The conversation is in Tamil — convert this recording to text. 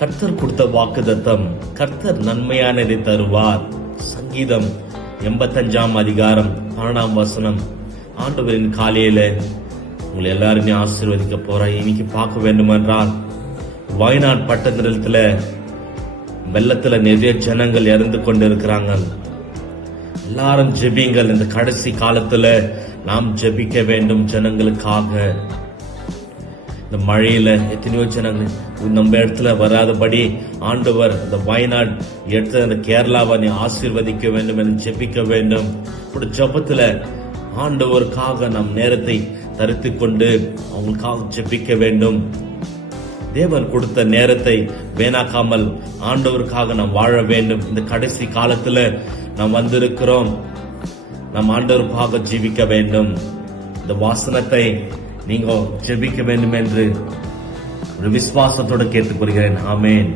கர்த்தர் கொடுத்த வாக்குத்தத்தம், கர்த்தர் நன்மையானதை தருவார். சங்கீதம் 85 அதிகாரம் 12 ஆண்டவரின் காலையில உங்களை எல்லாருமே ஆசீர்வதிக்க போறேன். இன்னைக்கு பார்க்க வேண்டும் என்றால், வயநாடு பட்டணத்துல வெள்ளத்துல நிறைய ஜனங்கள் இறந்து கொண்டு இருக்கிறாங்க. எல்லாரும் ஜெபிங்கள். இந்த கடைசி காலத்துல நாம் ஜெபிக்க வேண்டும் ஜனங்களுக்காக. இந்த மழையில எத்தனையோ ஜனங்கள் நம்ம இடத்துல வராதபடி ஆண்டவர் இந்த வயநாடு இடத்துல இந்த கேரளாவை ஆசீர்வதிக்க வேண்டும் என்று ஜெபிக்க வேண்டும். இப்படி ஜெபத்துல ஆண்டவருக்காக நம் நேரத்தை தரித்து கொண்டு அவங்களுக்காக ஜெபிக்க வேண்டும். தேவன் கொடுத்த நேரத்தை வீணாக்காமல் ஆண்டவருக்காக நாம் வாழ வேண்டும். இந்த கடைசி காலத்துல நாம் வந்திருக்கிறோம். நாம் ஆண்டவருக்காக ஜீவிக்க வேண்டும். இந்த வாசனத்தை நீங்க ஜெபிக்க வேண்டும் என்று ஒரு விசுவாசத்தோடு கேட்டுக்கொள்கிறேன். ஆமேன்.